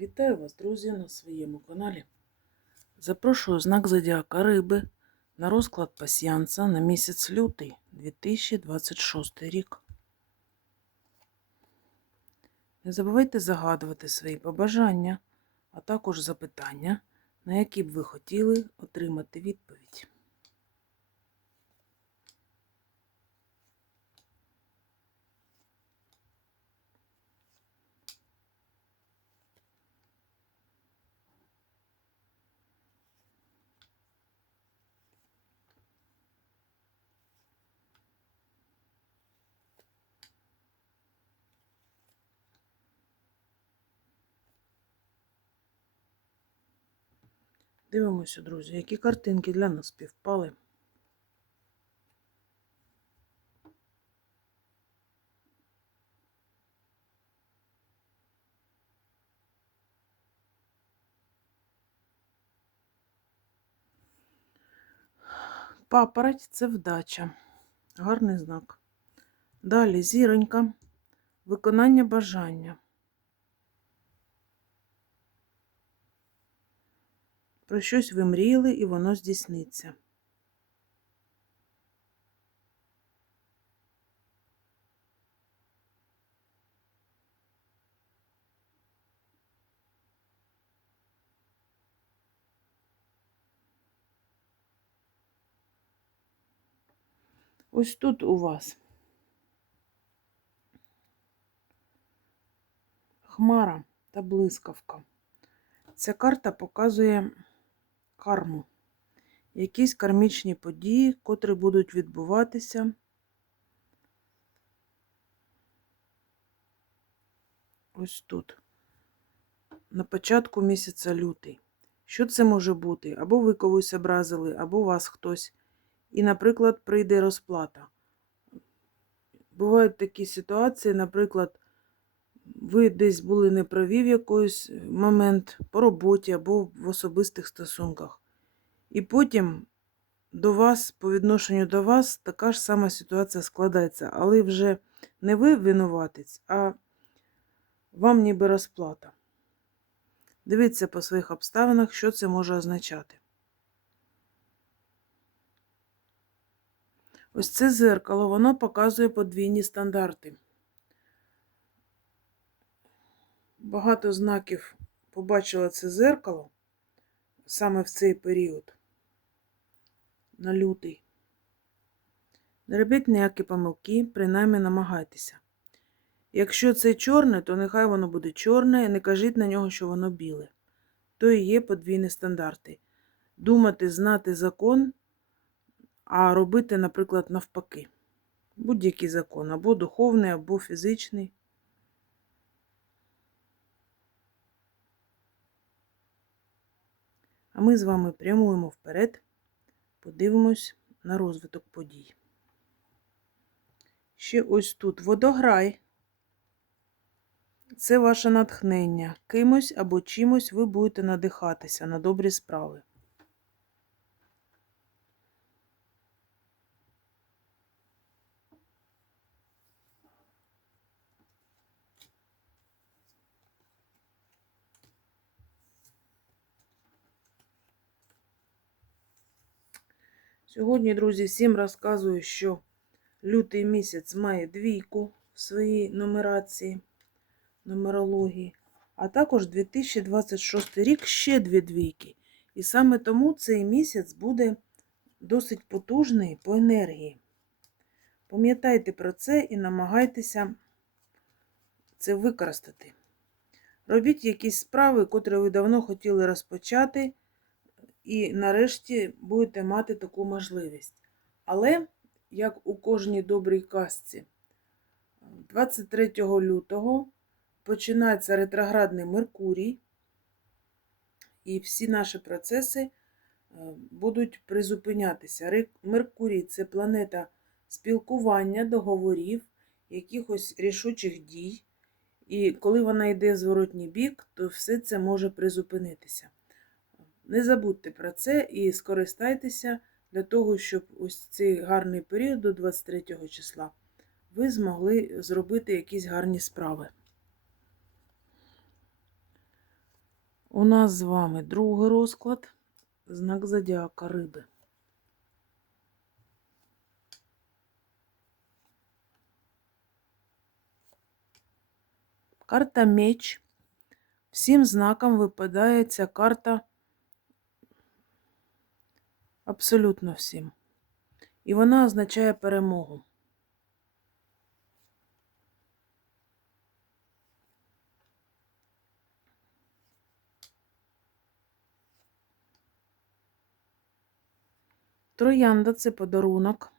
Вітаю вас, друзі, на своєму каналі. Запрошую знак Зодіака Риби на розклад пасіянса на місяць лютий 2026 рік. Не забувайте загадувати свої побажання, а також запитання, на які б ви хотіли отримати відповідь. Дивимося, друзі, які картинки для нас співпали. Папороть це вдача. Гарний знак. Далі зіронька, виконання бажання. Про щось ви мріяли і воно здійсниться. Ось тут у вас хмара та блискавка. Ця карта показує карму, якісь кармічні події, котрі будуть відбуватися. Ось тут, на початку місяця лютий. Що це може бути? Або ви когось образили, або вас хтось. І, наприклад, прийде розплата. Бувають такі ситуації, наприклад, ви десь були неправі в якийсь момент по роботі або в особистих стосунках. І потім до вас, по відношенню до вас, така ж сама ситуація складається, але вже не ви винуватець, а вам ніби розплата. Дивіться по своїх обставинах, що це може означати. Ось це зеркало, воно показує подвійні стандарти. Багато знаків побачила це зеркало саме в цей період, на лютий. Не робіть ніякі помилки, принаймні намагайтеся. Якщо це чорне, то нехай воно буде чорне, і не кажіть на нього, що воно біле. То і є подвійні стандарти. Думати, знати закон, а робити, наприклад, навпаки. Будь-який закон, або духовний, або фізичний. А ми з вами прямуємо вперед, подивимось на розвиток подій. Ще ось тут водограй. Це ваше натхнення. Кимось або чимось ви будете надихатися на добрі справи. Сьогодні, друзі, всім розказую, що лютий місяць має двійку в своїй нумерації, нумерології, а також 2026 рік ще дві двійки. І саме тому цей місяць буде досить потужний по енергії. Пам'ятайте про це і намагайтеся це використати. Робіть якісь справи, котрі ви давно хотіли розпочати. І нарешті будете мати таку можливість. Але, як у кожній добрій казці, 23 лютого починається ретроградний Меркурій, і всі наші процеси будуть призупинятися. Меркурій це планета спілкування, договорів, якихось рішучих дій. І коли вона йде в зворотній бік, то все це може призупинитися. Не забудьте про це і скористайтеся для того, щоб ось цей гарний період до 23 числа ви змогли зробити якісь гарні справи. У нас з вами другий розклад, знак зодіака риби. Карта меч. Всім знакам випадає ця карта абсолютно всім. І вона означає перемогу. Троянда це подарунок.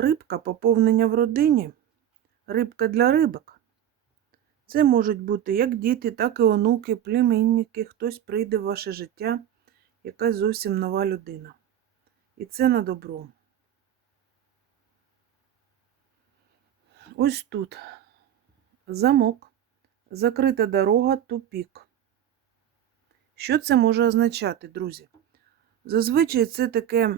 Рибка поповнення в родині. Рибка для рибок. Це можуть бути як діти, так і онуки, племінники, хтось прийде в ваше життя, якась зовсім нова людина. І це на добро. Ось тут замок, закрита дорога, тупік. Що це може означати, друзі? Зазвичай це таке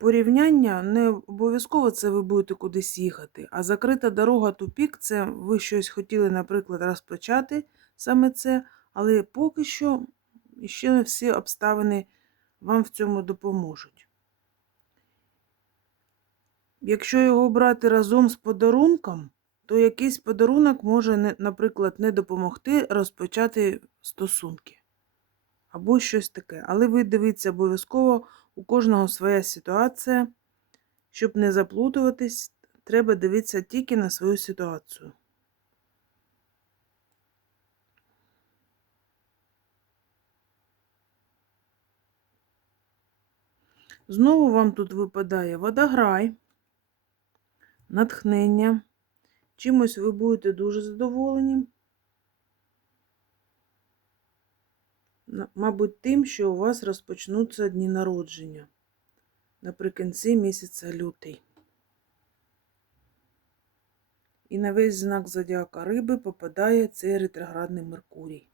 порівняння, не обов'язково це ви будете кудись їхати, а закрита дорога тупік це ви щось хотіли, наприклад, розпочати саме це, але поки що ще не всі обставини вам в цьому допоможуть. Якщо його брати разом з подарунком, то якийсь подарунок може, наприклад, не допомогти розпочати стосунки. Або щось таке. Але ви дивіться обов'язково, у кожного своя ситуація. Щоб не заплутуватись, треба дивитися тільки на свою ситуацію. Знову вам тут випадає водограй, натхнення. Чимось ви будете дуже задоволені. Мабуть, тим, що у вас розпочнуться дні народження наприкінці місяця лютий. І на весь знак зодіака риби попадає цей ретроградний Меркурій.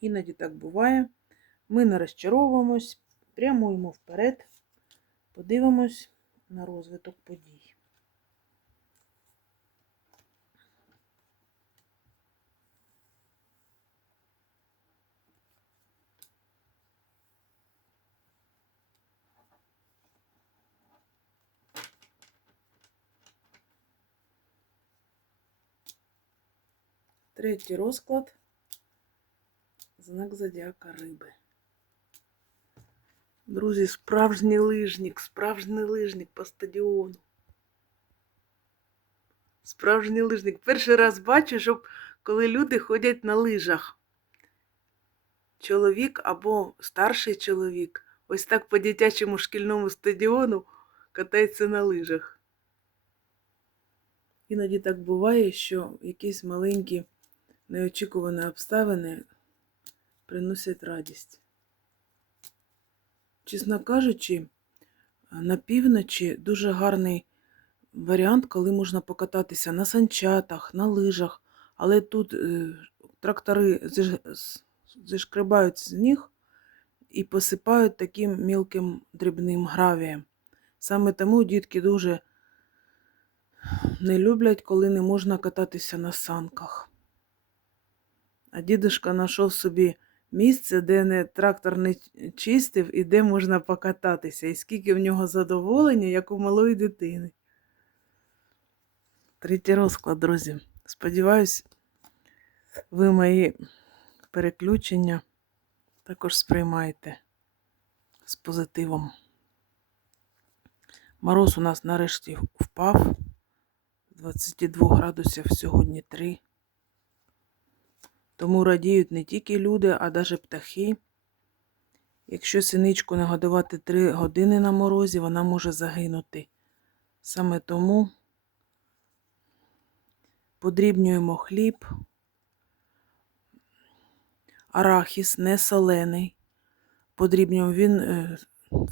Іноді так буває. Ми не розчаровуємось, прямуємо вперед, подивимось на розвиток подій. Третій розклад. Знак зодіака риби. Друзі, справжній лижник, справжній лижник по стадіону. Справжній лижник. Перший раз бачу, щоб коли люди ходять на лижах. Чоловік або старший чоловік. Ось так по дитячому шкільному стадіону катається на лижах. Іноді так буває, що якісь маленькі неочікувані обставини приносять радість. Чесно кажучи, на півночі дуже гарний варіант, коли можна покататися на санчатах, на лижах, але тут е, трактори зішкрибають з ніг і посипають таким мілким дрібним гравієм. Саме тому дітки дуже не люблять, коли не можна кататися на санках. А дідушка знайшов собі місце, де не трактор не чистив і де можна покататися. І скільки в нього задоволення, як у малої дитини. Третій розклад, друзі. Сподіваюсь, ви мої переключення також сприймаєте з позитивом. Мороз у нас нарешті впав. З 22 градусів сьогодні 3. Тому радіють не тільки люди, а навіть птахи. Якщо синичку не годувати 3 години на морозі, вона може загинути. Саме тому подрібнюємо хліб, арахіс не солений. Подрібнюємо він е,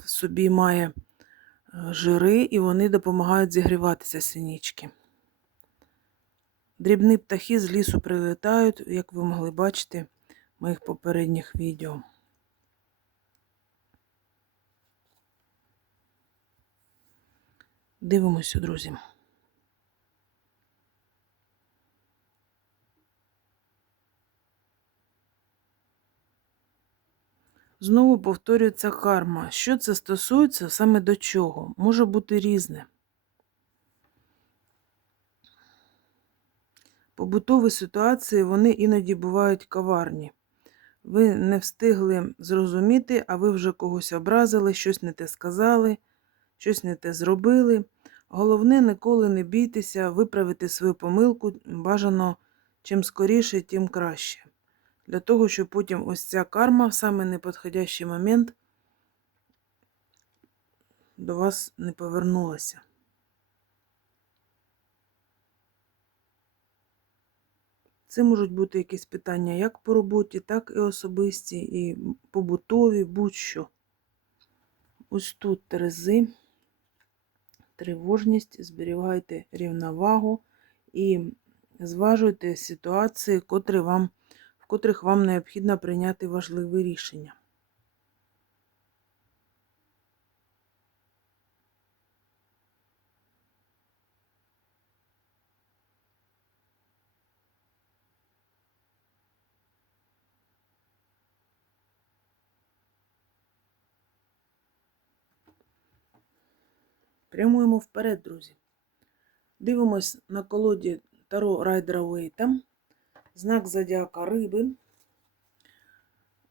собі має е, жири, і вони допомагають зігріватися синічки. Дрібні птахи з лісу прилітають, як ви могли бачити в моїх попередніх відео. Дивимося, друзі. Знову повторюється карма. Що це стосується саме до чого? Може бути різне. Побутові ситуації вони іноді бувають коварні. Ви не встигли зрозуміти, а ви вже когось образили, щось не те сказали, щось не те зробили. Головне, ніколи не бійтеся виправити свою помилку бажано чим скоріше, тим краще. Для того, щоб потім ось ця карма в саме неподходящий момент до вас не повернулася. Це можуть бути якісь питання як по роботі, так і особисті, і побутові, будь-що. Ось тут терези, тривожність, зберігайте рівновагу і зважуйте ситуації, котрі вам, в котрих вам необхідно прийняти важливе рішення. Прямуємо вперед, друзі. Дивимось на колоді Таро Райдера Вейта. Знак Зодіака Риби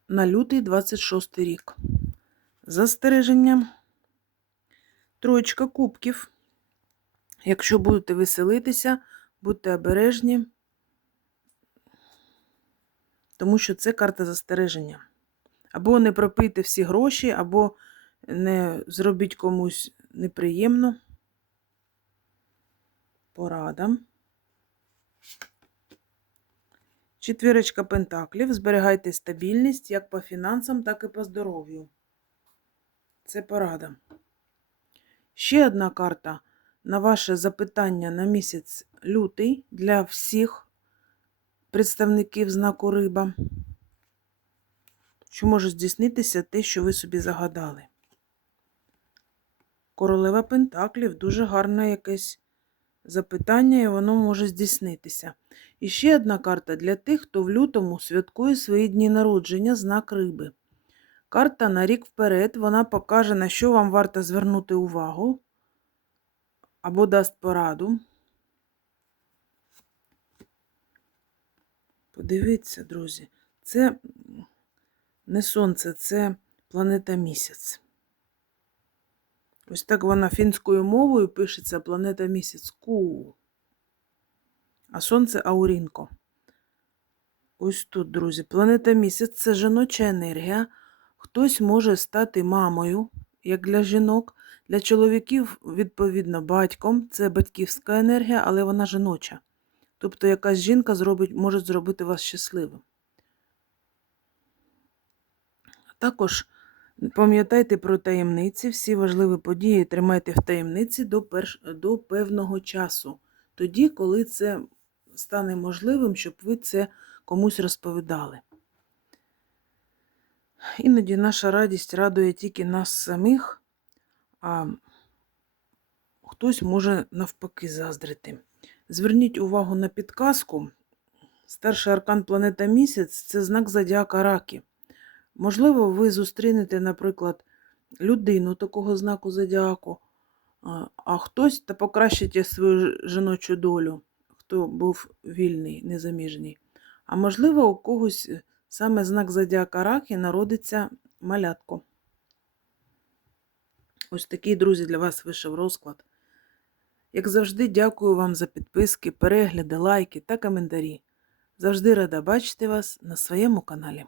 на лютий 26 рік. Застереження. Троєчка кубків. Якщо будете веселитися, будьте обережні, тому що це карта застереження. Або не пропийте всі гроші, або не зробіть комусь неприємно. Порада. Четвірочка пентаклів. Зберігайте стабільність як по фінансам, так і по здоров'ю. Це порада. Ще одна карта на ваше запитання на місяць лютий для всіх представників знаку риба. Що може здійснитися те, що ви собі загадали. Королева Пентаклів дуже гарне якесь запитання, і воно може здійснитися. І ще одна карта для тих, хто в лютому святкує свої дні народження, знак риби. Карта на рік вперед, вона покаже, на що вам варто звернути увагу або дасть пораду. Подивіться, друзі, це не сонце, це планета місяць. Ось так вона фінською мовою пишеться планета місяць Ку. А сонце Аурінко. Ось тут, друзі, планета місяць це жіноча енергія. Хтось може стати мамою, як для жінок. Для чоловіків, відповідно, батьком це батьківська енергія, але вона жіноча. Тобто якась жінка зробить, може зробити вас щасливим. Також Пам'ятайте про таємниці, всі важливі події тримайте в таємниці до, перш... до певного часу. Тоді, коли це стане можливим, щоб ви це комусь розповідали. Іноді наша радість радує тільки нас самих, а хтось може навпаки заздрити. Зверніть увагу на підказку. Старший аркан планета місяць це знак зодіака раки. Можливо, ви зустрінете, наприклад, людину такого знаку зодіаку, а хтось та покращите свою жіночу долю, хто був вільний, незаміжній. А можливо, у когось е, саме знак зодіака раки народиться малятко. Ось такий, друзі, для вас вийшов розклад. Як завжди, дякую вам за підписки, перегляди, лайки та коментарі. Завжди рада бачити вас на своєму каналі.